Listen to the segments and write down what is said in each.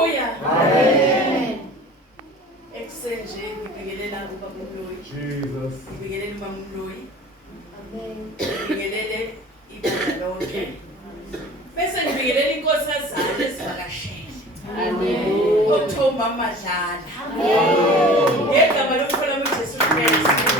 Hallelujah. Amen. Ekuseni ngibingelela ubaba uMloyi. Jesus. Ngibingelela umama uMloyi. Amen. Ngibingelele ibandla lonke. Bese ngibingelela inkosazana esivakashele. Amen. Othoma Madlala. Amen. Ngegama lomfana uJesu Kristu.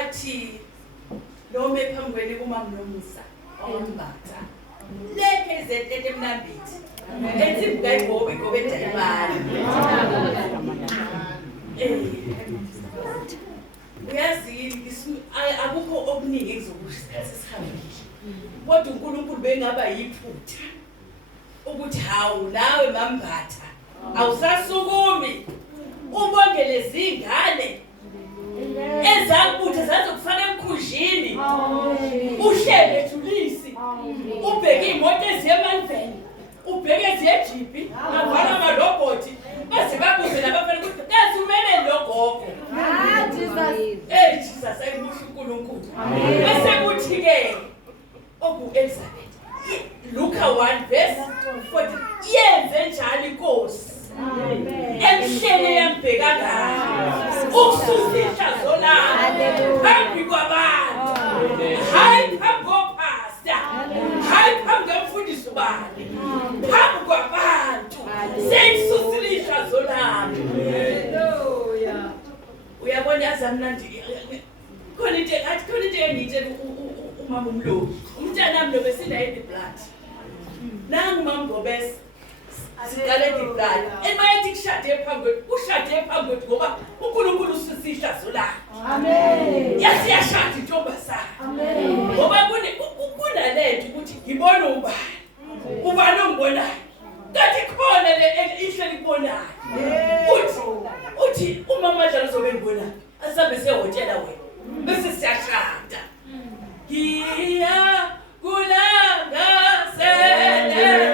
Athi noma ephambili kumama nomusa ombatha lekhe izetete emnambithi ethi ngayigobe igobe edayimali uyazi akukho okuningi ekuzokusho isikhathi esihambile kodwa uNkulunkulu bengaba yiphutha ukuthi hawu nawe mambatha awusasukumi ubonge lezi ingane ezakubutha zazokufaka emkhunjini uhlele Julisi ubheke imoto eziyemanveni ubheke eziyejipi avala amaroboti base babuze nabafana ukuthi kasumele logogo Jesus ayimusha uNkulunkulu bese kuthi ke oku Elizabeth Luka 1 verse 40 yenze njalo inkosi emhlele yambheka ngayo ukususisha zolana phambi kwabantu hayi phambi kopasta hayi phambi komfundisi ubani phambi kwabantu seyisusilisha zolana haleluya uyabona yazamnandi khona into engiyitshela umama uMloyi umntana wami lo besinayo the blood nangu mama Ngobese siqale ibhlala emayethi kushade phambi ushade phambi ngoba uNkulunkulu usisihla zolana amen yasiyashada intombazana amen ngoba kunalento ukuthi ngibona ubani ongibonayo kanti khona le ihleli kubonayo uthi umama Madlala uzobe ngibonayo asabe sehotela wena bese siyashada hiya kulanga selela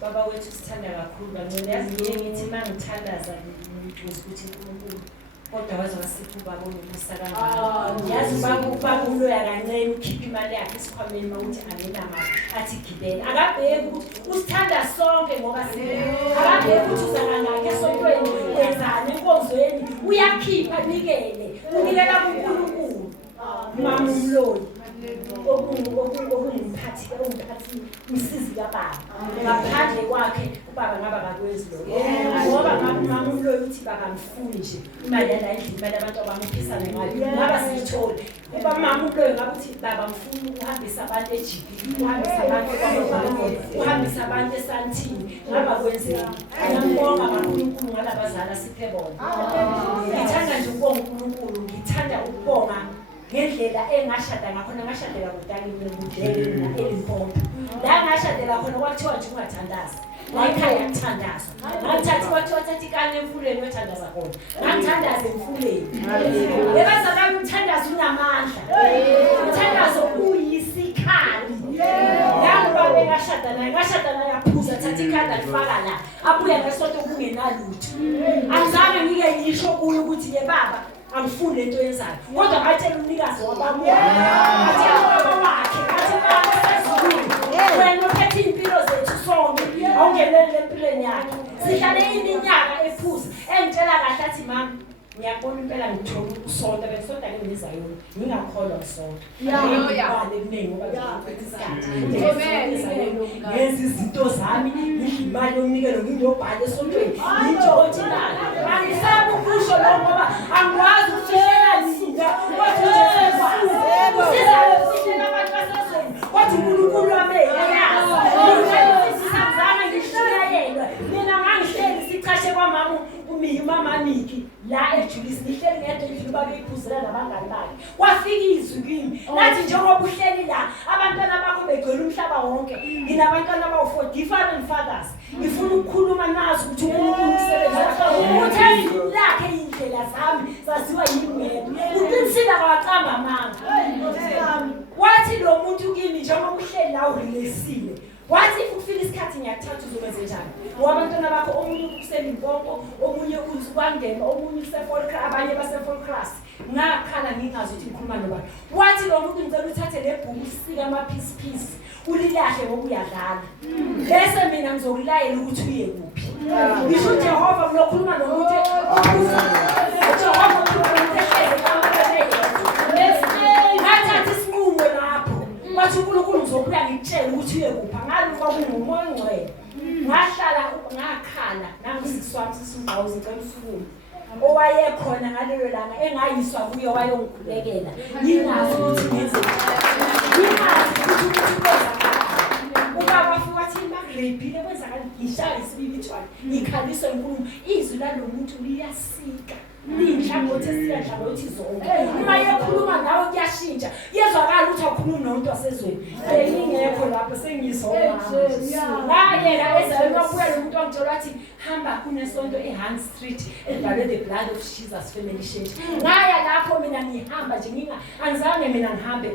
Baba wethu sithanda kakhulu kancane yazi ngithi mangithandaza ukuthi uNkulunkulu kodwa waze wasipha ubaba onomusa kangaka yazi bakuloya kancane ukhipha imali yakhe esikhwameni mawuthi anginamali athi gibela akabheki ukuthi usithanda sonke ngoba akabheki ukuthi uza kangakho esontweni wenzani enkonzweni uyakhipha nikele unikela kuNkulunkulu mama umloyi okumphathi umsizi kababa ngaphandle kwakhe ubaba ngaba kakwenzi lokho ngoba mama umloyi uthi baba mfuni nje imali yala endlini imali abantu abamuphisana ngayo ngaba siyithole uba mama umloyi ngabe uthi baba mfuni ukuhambisa abantu eGP uhambisa abantu esantini ngaba kwenzeni ngiyabonga kaNkulunkulu ngalabazali siphe bona ngithanda nje ukubonga uNkulunkulu ngithanda ukubonga ngendlela engashada ngakhona ngashadela kudala ngibudele mina eLimpopo la ngashadela khona kwathiwa nje ungathandaza ekhaya yathandazwa ngithathi wathatha ikane emfuleni wethandaza khona ngithandaza emfuleni ebazalami umthandazo unamandla umthandazo uyisikhali yaba ngashada naye yaphuza thatha ikhanda lifaka la abuya ngesonto kungenalutho angizange ngike ngisho kuyo ukuthi ye baba angifuni lento yenzayo kodwa ngatshela umnikazi wababuya ngatshela ubaba wakhe ngathi baba sezulu wena uphethe impilo zethu sonke awungenele empilweni yakhe sihlale iminyaka ephuza engitshela kahle athi mama ngiyabona impela ngithola usonto besonto ngenza yona ngingakholwa usonto yabale kuningi ngoba ngenza izinto zami imali yonikelo ngiyobhala esontweni ngitshothi la angisabi ukusho lo ngoba angikwazi ukufihlela isinda kodwa sizale ukufihlela abantu basezweni kodwa uNkulunkulu wami yazi sizazana ngishiyayelwa mina ngangihleli sichashe kwamama umama Miki la eJulius nihleli ngedwa endlini babeyiphuzela nabangani bakhe kwafika izwi kimi nathi njengoba uhleli la abantwana bakho begcwele umhlaba wonke nginabantwana abawu4 different fathers ngifuna ukukhuluma nazo ukuthi uNkulunkulu usebenza ukuthi lakhe indlela zami zaziwa yimi uqinisile kwaqamba amanga wathi lo muntu kimi njengoba uhleli la urilesile wathi ukufika isikhathi ngiyakuthatha uzokwenza njani wabantwana bakho omunye useLimpopo omunye uZukwandema omunye useFolkra abanye baseFolkras ngakhala ngingazi ukuthi ngikhuluma nobani wathi lo muntu ngicela uthathe lebhuku usika amaphisi ulilahle ngoba uyadlala bese mina ngizokulayela ukuthi uye kuphi ngisho Jehova ulokhuluma nomuntu Jehova ukhuluma nomuntu ngathatha isinqumo lapho wathi uNkulunkulu ngizobuya ngitshela ukuthi uye kuphi ngaluka kungumoya ongcwele ngahlala ngakhala nangisiswami sisungqawo ngicela usukuma owayekhona ngalelo langa engayiswa kuyo wayongikhulekela ngingazi ukuthi ngenze ngingazi ukuthi ubaba futhi wathi magrepile kwenzakala ngishaya isibibithwana ngikhaliswa inkulumo izwi lalomuntu liyasika linhlangothi esiyahlangothi zonke uma yekhuluma nawe kuyashintsha yezwakala ukuthi akhuluma nomuntu wasezweni ngingekho lapho sengizona ngayela ezayona kuya lo muntu wangitshela wathi hamba kunesonto eHans Street ebhalwe the blood of Jesus family church ngaya lapho mina ngihamba nje angizange mina ngihambe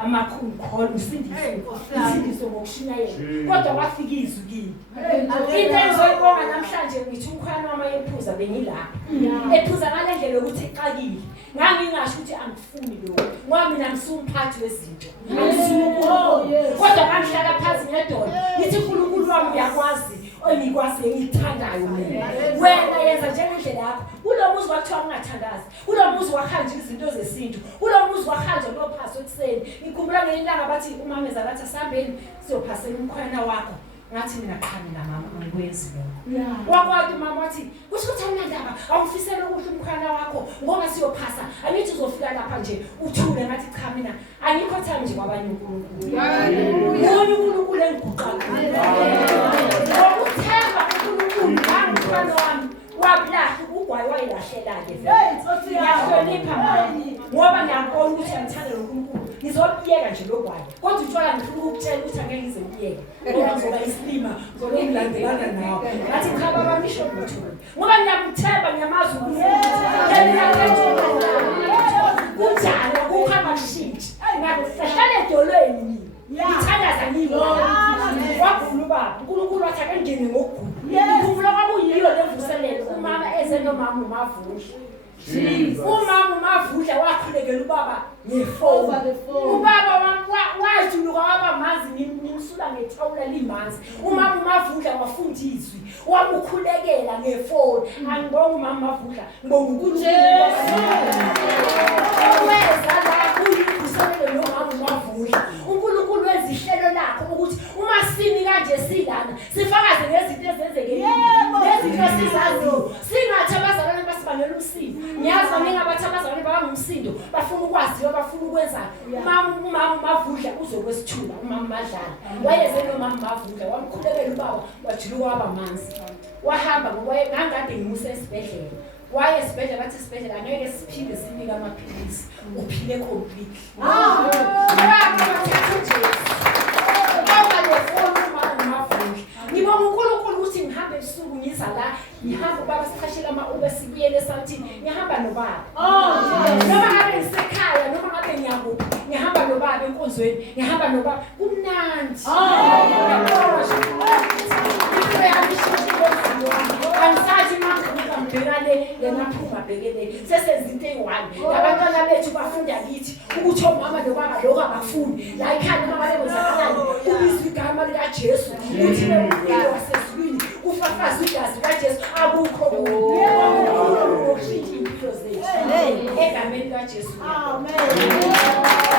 amakhulu usindiso ngokushinyayela kodwa wafika izwi kimi into engizoyibonga namhlanje ngithi umkhwana wami yephuza bengilapha ephuza ngalendlela yokuthi exakile ngangingasho ukuthi angifuni lokho ngoba mina ngisumphathi wezinto kodwa ngangihlala phansi ngedolo ngithi uNkulunkulu wami uyakwazi engikwazi engithandayo mina wena yenza njengendlela yakho kulo muzi kwathiwa ungathandazi kulo muzi wakhanje izinto zesintu kulo muzi wakhanje lophaso ekseni ngikhumbula ngelanga bathi umama ezalathi asambeni siyophasela umkhwana wakho ngathi mina cha mina mama angikwenzi lokho wakwathi mama wathi kusho ukuthi awunandaba awufisela ukuthi umkhwana wakho ngoba siyophasa angithi uzofika lapha nje uthule ngathi cha mina angikho time nje kwabanye uNkulunkulu uNkulunkulu engiguqaqile ngokuthemba uNkulunkulu ngumkhwana wami wablahla ugwayi wayilahlela-ke ngiyahlonipha mani ngoba ngiyakona ukuthi angithanda loNkulunkulu ngizobiyeka nje lo gwayi kodwa utshwala ngifuna ukukutshela ukuthi angeke ngize ngiyeke ngoba ngizoba isilima ngoba ngilandelana nawe ngathi cha baba ngisho lutho ngoba ngiyamthemba ngiyamazi kunjalo kukhamba kushintshi ngahlala edolweni ngithandaza wavula ubaba uNkulunkulu wathi ake ngene ngogugu ngikhumbula kwakuyiyo levuselelo umama eze nomama umavudla umama umavudla wakhulekela ubaba ngefoni ubaba wajuluka waba manzi ngimsula ngethawula limanzi umama uMavundla wafundiswa wamukhulekela ngefoni angibonga umama Mavundla ngibonga uNkulunkulu weza la kuyikhusele nomama uMavundla uNkulunkulu wenza ihlelo lakho ukuthi uma sini kanje silana sifakaze ngezinto ezenzeke nezinto sizaziyo singathi abazalwane basibangela umsindo ngiyazi ngingabathi abazalwane bangumsindo bafuna ukwaziwa bafuna ukwenza umama Mavundla uzokwesithula umama Madlala wayeze nomama Mavundla wamkhulekela ubaba wajuluka waba manzi wahamba ngoba ngangade ngimuse esibhedlela waye esibhedlela bathi isibhedlela angeke siphinde sinike amaphilisi uphile completely ngibonga uNkulunkulu ukuthi ngihambe ebusuku ngiza la ngihamba ubaba sichashela ama-Uber sibuyele esawutini ngihamba nobaba noma ngabe ngisekhaya noma ngabe ngiyakuphi ngihamba nobaba enkonzweni ngihamba nobaba kumnandi angisathi mangikuka mbhekane lemaphuma bhekene sesenza into eyi-1 labantwana bethu bafunda kithi ukuthi omama nobaba lokho abafundi la ekhaya noma ngabe kwenzakalani kubizwa igama likaJesu ukuthi bempilo wasezulwini kufafaza igazi likaJesu akukho ngokushintsha impilo zethu egameni likaJesu. Amen.